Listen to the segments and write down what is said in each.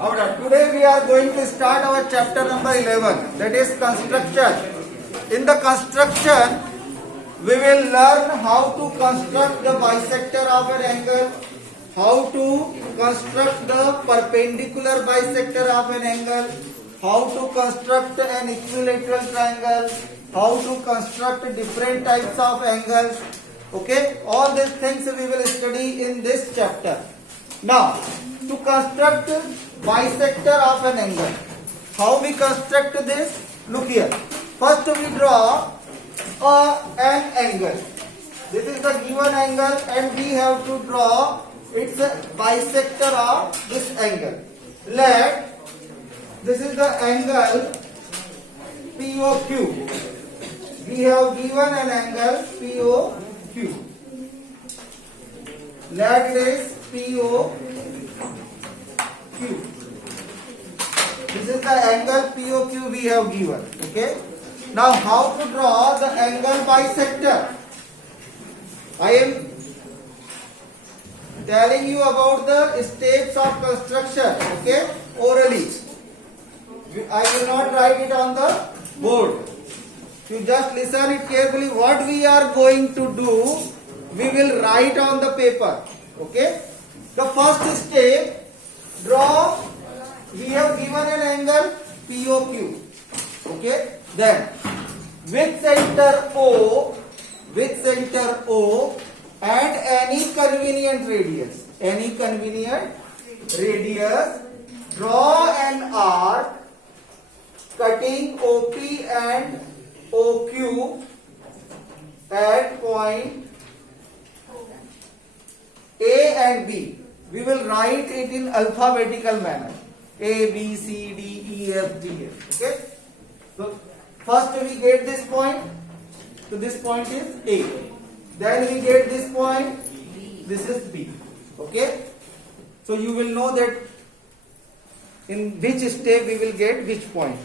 Alright, today we are going to start our chapter number 11, that is construction. In the construction, we will learn how to construct the bisector of an angle, how to construct the perpendicular bisector of an angle, how to construct an equilateral triangle, how to construct different types of angles. Okay, all these things we will study in this chapter. Now, to construct bisector of an angle, how we construct this? Look here. First we draw an angle. This is the given angle and we have to draw its bisector of this angle. Let this is the angle POQ. We have given an angle POQ. Let this POQ. This is the angle POQ we have given. Okay. Now how to draw the angle bisector? I am telling you about the steps of construction. Okay. Orally. I will not write it on the board. You just listen it carefully. What we are going to do, we will write on the paper. Okay. The first step, draw. We have given an angle POQ. Okay. Then with center O and any convenient radius. Draw an arc cutting OP and OQ at point A and B. We will write it in alphabetical manner. A, B, C, D, E, F, G, H. Okay. So first we get this point. So this point is A. Then we get this point. This is B. Okay. So you will know that in which step we will get which point.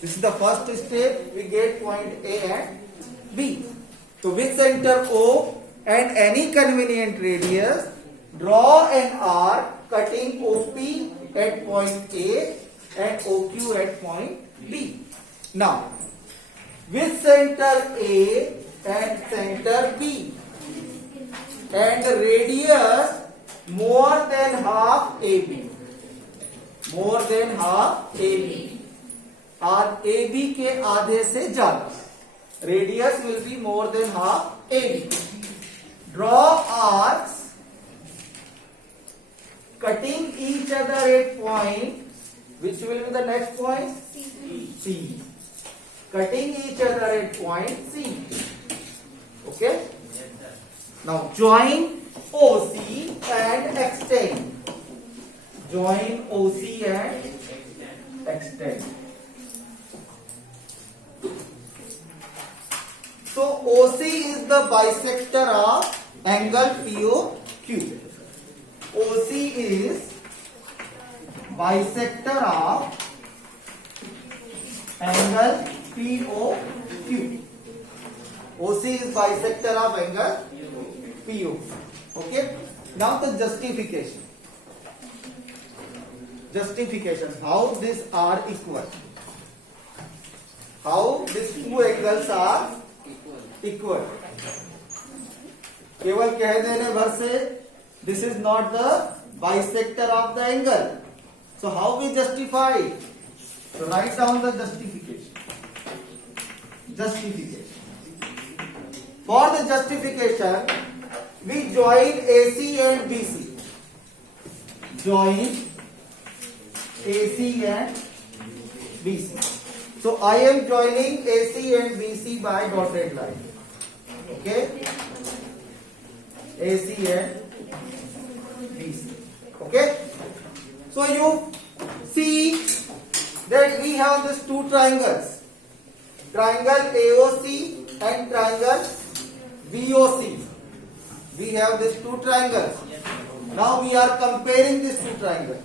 This is the first step. We get point A and B. So with center O and any convenient radius, draw an arc cutting OP at point A and OQ at point B. Now, with center A and center B and radius more than half AB. More than half AB. और AB के आधे से ज्यादा. Radius will be more than half AB. Draw arcs cutting each other at point. Which will be the next point? C. Cutting each other at point C. Okay. Now join OC and extend. Join OC and extend. So OC is the bisector of angle POQ. OC is bisector of angle POQ. OC is bisector of angle POQ. Okay. Now the justification. How these are equal. How these two angles are equal. केवल कह देने भर से this is not the bisector of the angle. So how we justify? So write down the justification. For the justification, we join AC and BC. Join AC and BC. So I am joining AC and BC by dotted line. Okay. AC and BC. Okay. So you see that we have these two triangles. Triangle AOC and triangle BOC. We have these two triangles. Now we are comparing these two triangles.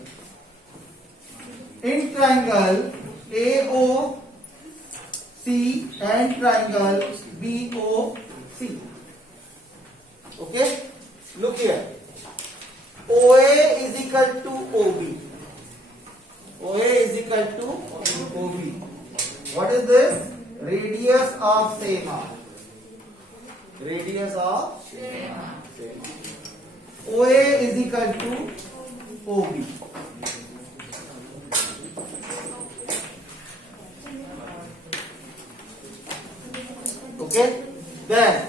In triangle AOC and triangle BOC. Okay. Look here. OA is equal to OB. OA is equal to OB. What is this? Radius of same arc. Radius of same arc. OA is equal to OB. Okay. Then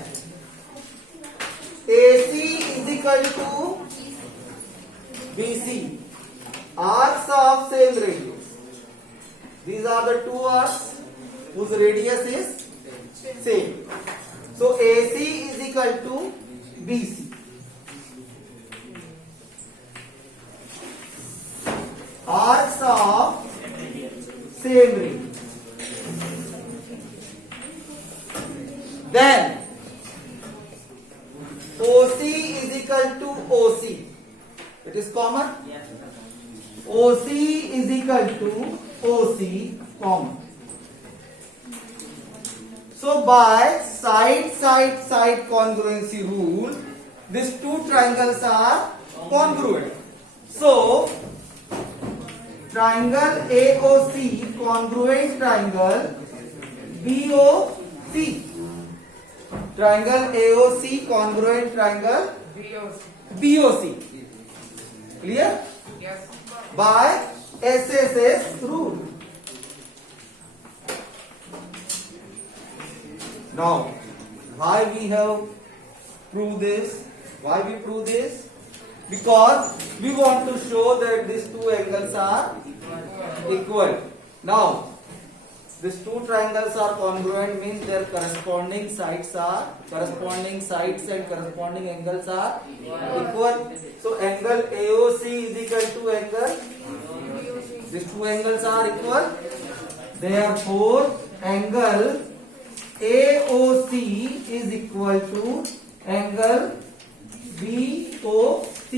AC is equal to BC. Arcs of same radius. These are the two arcs whose radius is same. So AC is equal to BC. Arcs of same radius. Then OC is equal to OC. It is common. OC is equal to OC common. So by side congruency rule, these two triangles are congruent. So triangle AOC congruent triangle BOC. Triangle AOC congruent triangle BOC. Clear? Yes. By SSS rule. Now, why we have proved this? Why we prove this? Because we want to show that these two angles are equal. Now, these two triangles are congruent means their corresponding sides and corresponding angles are equal. So angle AOC is equal to angle. These two angles are equal. Therefore, angle AOC is equal to angle BOC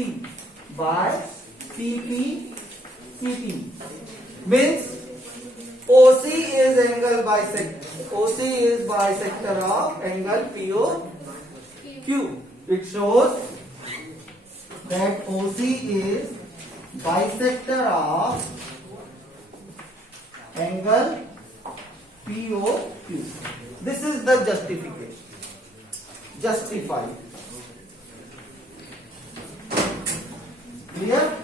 by CP. Means OC is angle bisector. OC is bisector of angle POQ. It shows that OC is bisector of angle POQ. This is the justification. Justify. Clear?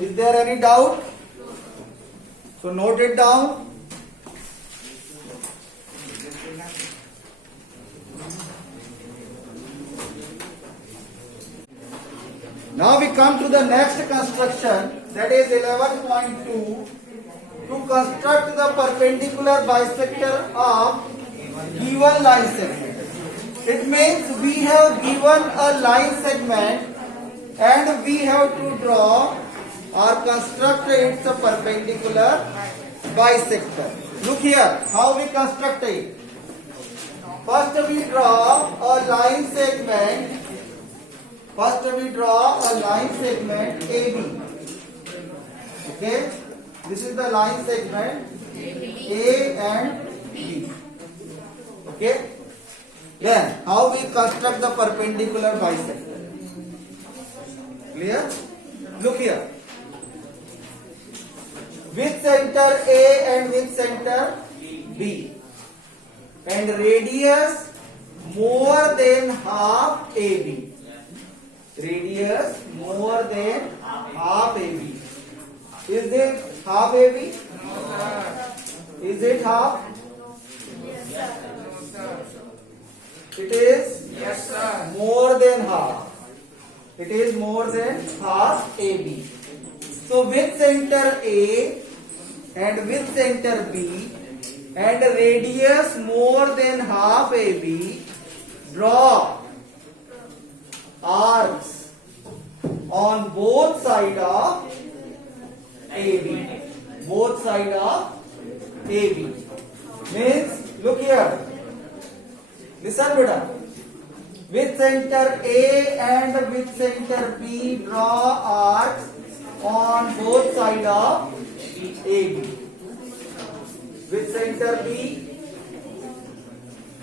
Is there any doubt? So note it down. Now we come to the next construction, that is 11.2. To construct the perpendicular bisector of given line segment. It means we have given a line segment and we have to draw or construct its perpendicular bisector. Look here, how we construct it. First we draw a line segment. AB. Okay, this is the line segment A and B. Okay, then how we construct the perpendicular bisector. Clear? Look here. With center A and with center B and radius more than half AB. Radius more than half AB. Is it half AB? No, sir. Is it half? No, sir. It is Yes, sir. more than half. It is more than half AB. So with center A and with center B and radius more than half AB, draw arcs on both sides of AB. Both sides of AB. Means, look here. Listen, beta. With center A and with center B, draw arcs on both sides of AB. With center B,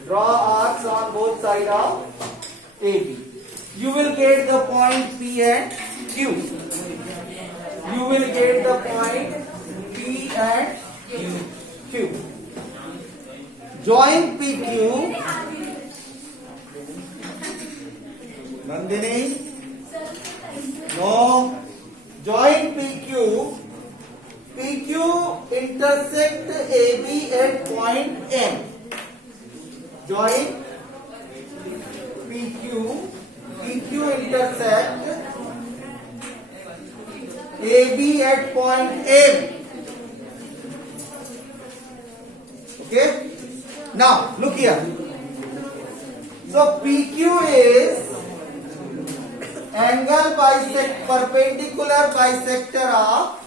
draw arcs on both sides of AB. You will get the point P and Q. You will get the point P and Q. Join PQ. Nandini? No. Join PQ. PQ intersect AB at point M. Join PQ. PQ intersect AB at point M. Okay? Now, look here. So, PQ is angle perpendicular bisector of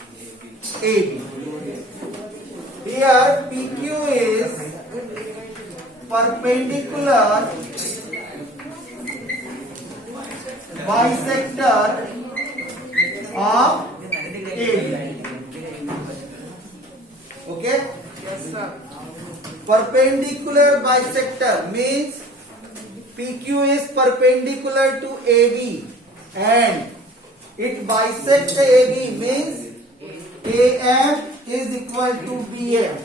AB. Here, PQ is perpendicular bisector of AB. Okay? Yes, sir. Perpendicular bisector means PQ is perpendicular to AB and it bisects AB means AM is equal to BM.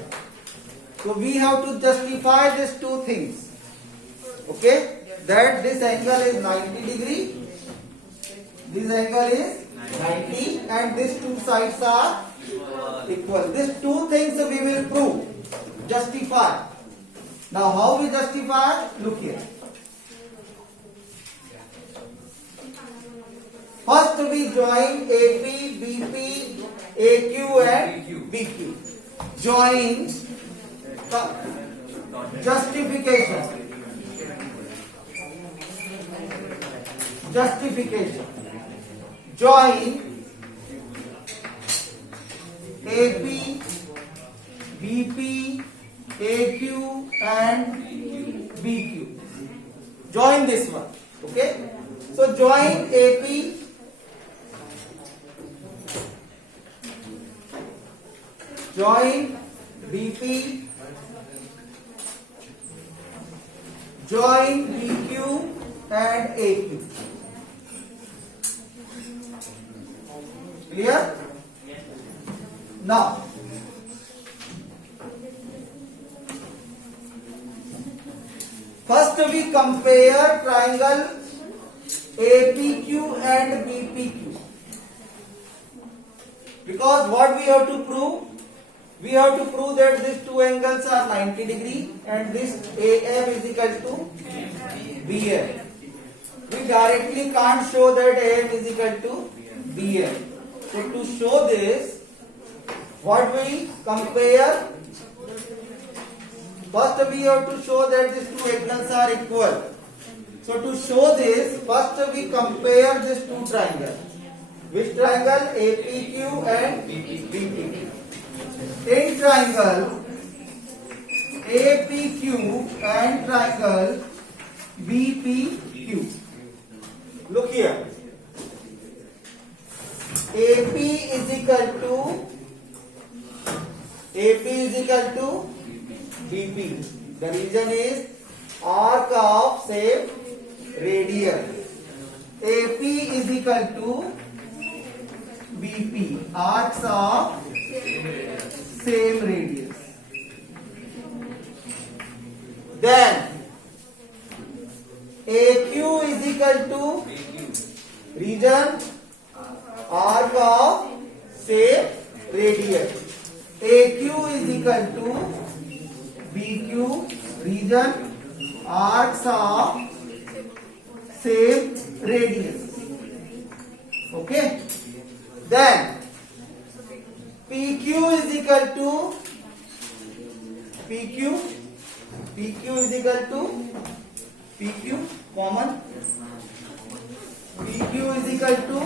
So we have to justify these two things. Okay? That this angle is 90 degree. This angle is 90 and these two sides are equal. These two things we will prove. Justify. Now how we justify? Look here. First we join AP, BP, AQ and BQ. Join justification. Justification. Join AP, BP, AQ and BQ. Join this one. Okay? So join AP, join BP, join BQ and AQ. Clear? Now, first we compare triangle APQ and BPQ. Because what we have to prove? We have to prove that these two angles are 90 degree and this AM is equal to BM. We directly can't show that AM is equal to BM. So to show this, what we compare? First we have to show that these two angles are equal. So to show this, first we compare these two triangles. Which triangle? APQ and BPQ. In triangle APQ and triangle BPQ. Look here. AP is equal to BP. The reason is arc of same radius. AP is equal to BP. Arcs of same radius. Then AQ is equal to region arc of same radius. AQ is equal to BQ region arcs of same radius. Okay. Then PQ is equal to PQ is equal to PQ common. PQ is equal to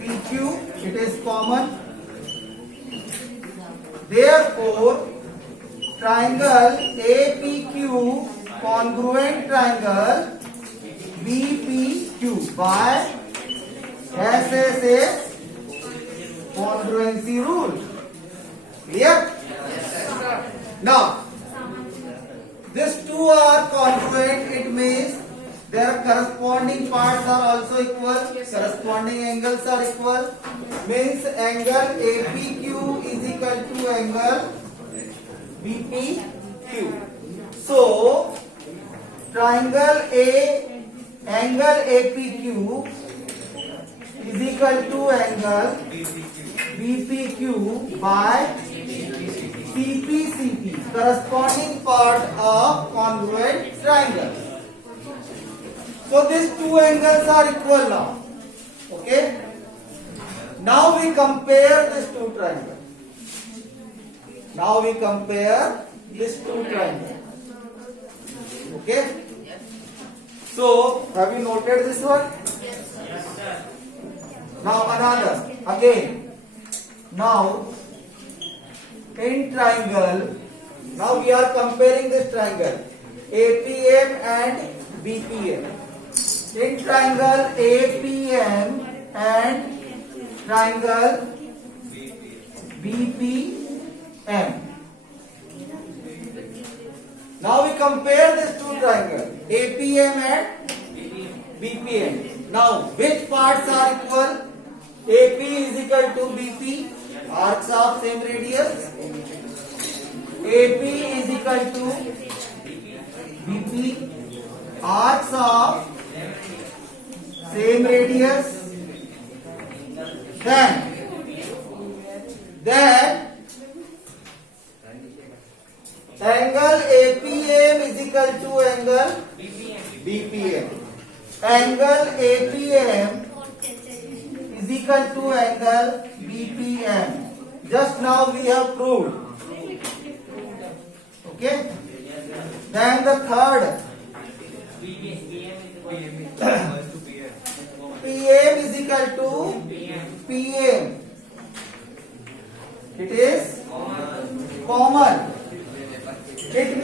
PQ, it is common. Therefore, triangle APQ congruent triangle BPQ by SSA congruency rule. Clear? Yes, sir. Now, these two are congruent, it means their corresponding parts are also equal. Corresponding angles are equal. Means angle APQ is equal to angle BPQ. So triangle angle APQ is equal to angle BPQ by CPCP, corresponding part of congruent triangle. So these two angles are equal now. Okay. Now we compare these two triangles. Now we compare these two triangles. Okay. So have you noted this one? Yes, sir. Now another again. Now in triangle, now we are comparing this triangle APM and BPM. In triangle APM and triangle BPM. Now we compare these two triangles APM and BPM. Now which parts are equal? AP is equal to BP, arcs of same radius. AP is equal to BP, arcs of same radius. Then angle APM is equal to angle BPM. Angle APM is equal to angle BPM. Just now we have proved. Okay. Then the third. PM is equal to PM. It is common. It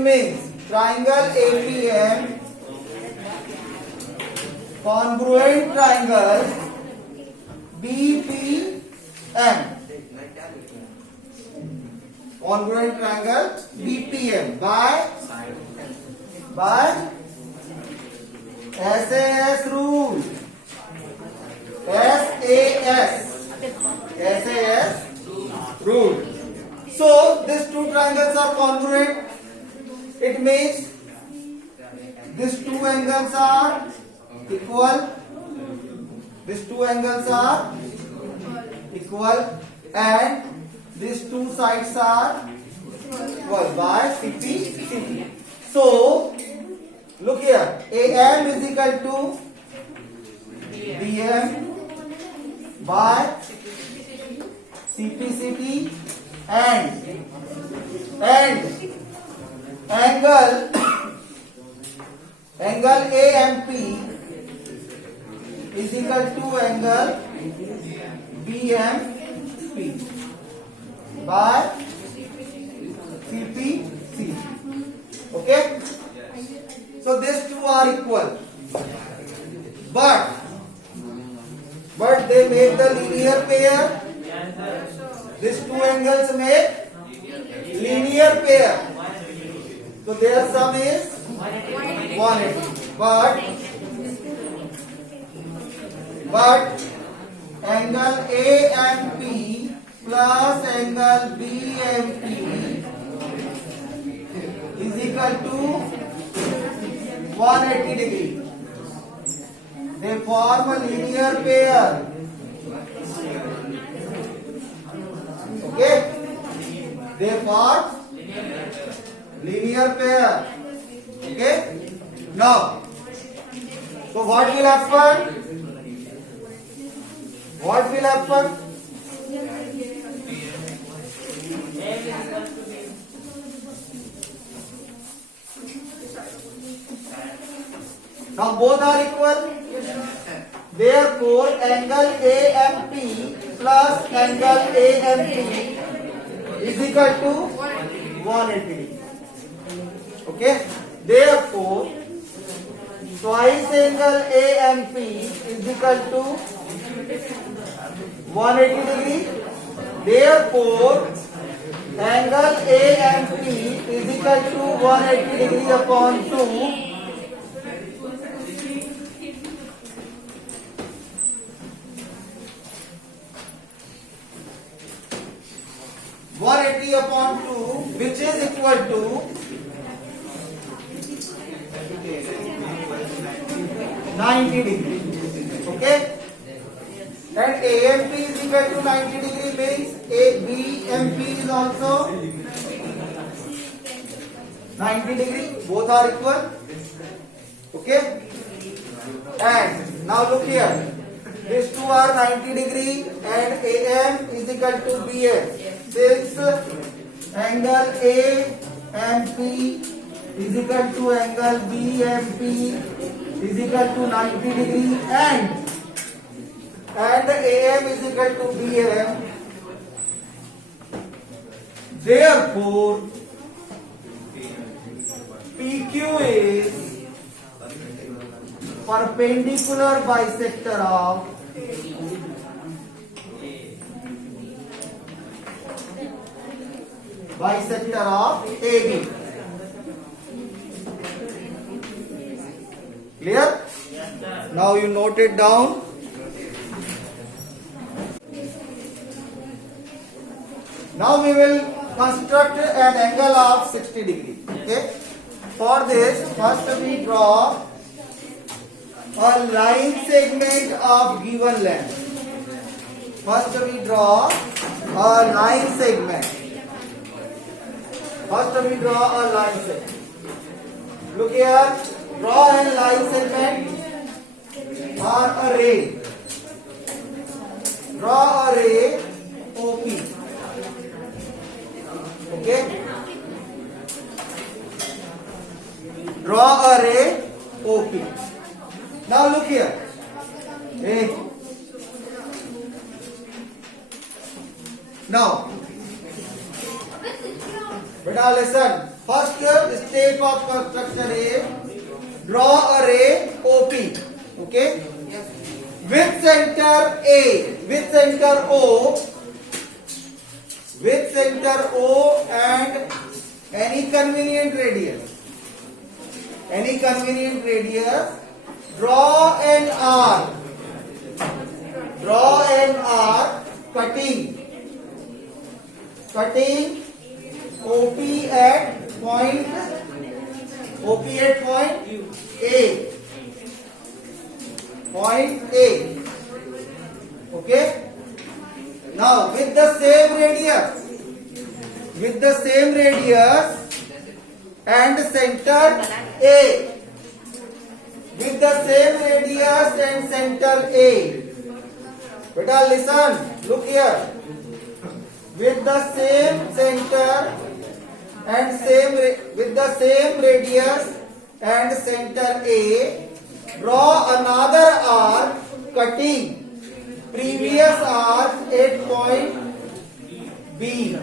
means triangle APM congruent triangle BPM. Congruent triangle BPM by SAS rule. SAS rule. So these two triangles are congruent. It means these two angles are equal. These two angles are equal, and these two sides are equal by CP. So look here, AM is equal to BM by CP and angle AMP is equal to angle BMP by CPC. Okay? So these two are equal. But they make the linear pair. These two angles make linear pair. So their sum is 180. But angle AMP plus angle BMP is equal to 180 degree. They form a linear pair. Okay? They form linear pair. Okay? Now, so what will happen? What will happen? Now both are equal. Therefore, angle AMP plus angle AMP is equal to 180 degree. Okay? Therefore, twice angle AMP is equal to 180 degree. Therefore, angle AMP is equal to 180 degree upon 2. 180 upon 2, which is equal to 90 degree. Okay? And AMP is equal to 90 degree means BMP is also 90 degree. Both are equal. Okay? And now look here. These two are 90 degree and AM is equal to BF. Since angle AMP is equal to angle BMP is equal to 90 degree and AM is equal to BM. Therefore, PQ is perpendicular bisector of AB. Clear? Now you note it down. Now we will construct an angle of 60 degree. Okay. For this, first we draw a line segment of given length. First we draw a line segment. Look here. Draw a line segment or a ray. Draw a ray OP. Okay. Draw a ray OP. Now look here. Hey. Now, beta listen. First step of construction is draw a ray OP. Okay. With center A, with center O and any convenient radius. Draw an arc. Cutting OP at point A. Okay. Now with the same radius and center A. Beta listen. Look here. With the same center and with the same radius and center A, draw another arc cutting previous arc at point B.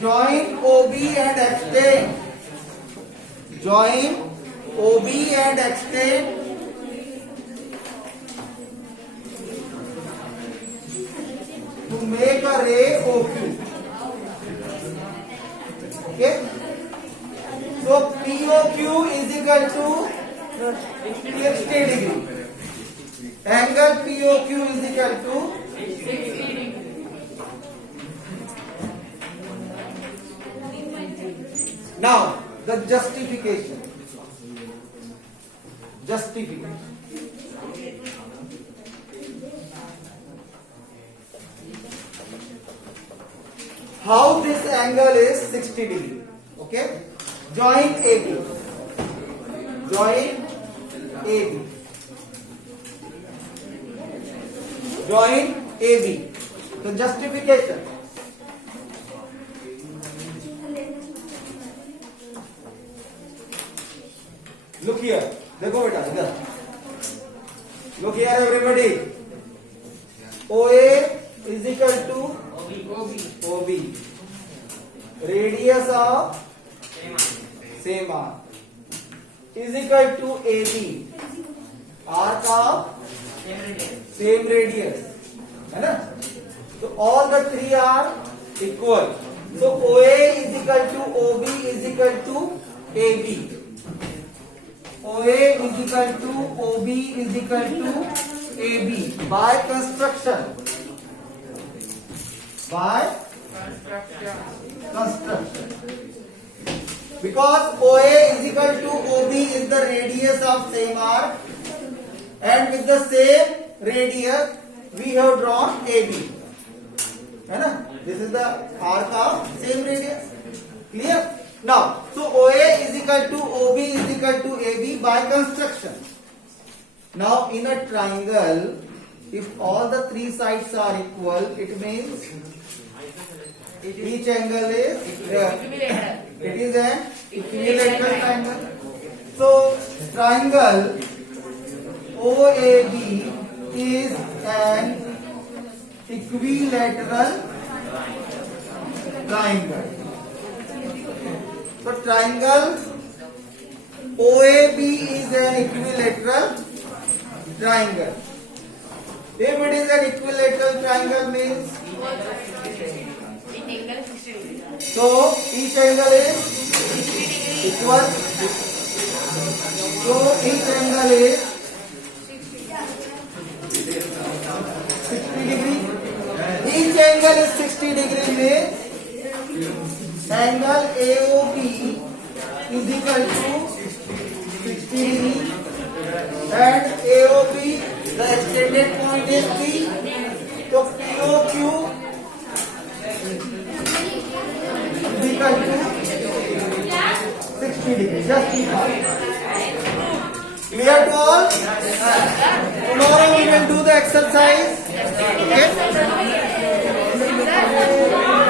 Join OB and extend. To make a ray OQ. Okay. So POQ is equal to 60 degree. Angle POQ is equal to 60 degree. Now the justification. How this angle is 60 degree. Okay. Join AB. The justification. Look here. देखो बेटा इधर. Look here everybody. OA is equal to OB. Radius of same arc is equal to AB. Arc of same radius. है ना? So all the three are equal. So OA is equal to OB is equal to AB. OA is equal to OB is equal to AB by construction. By construction. Because OA is equal to OB is the radius of same arc, and with the same radius we have drawn AB. है ना? This is the arc of same radius. Clear? Now, so OA is equal to OB is equal to AB by construction. Now, in a triangle, if all the three sides are equal, it means each angle is it is an equilateral triangle. So, triangle OAB is an equilateral triangle. So triangle OAB is an equilateral triangle. If it is an equilateral triangle means so each angle is equal. So each angle is 60 degree. Each angle is 60 degree means angle AOB is equal to 60 degree and AOB the extended point is P. So POQ is equal to 60 degree. Just keep on. Clear to all? Tomorrow we will do the exercise. Okay?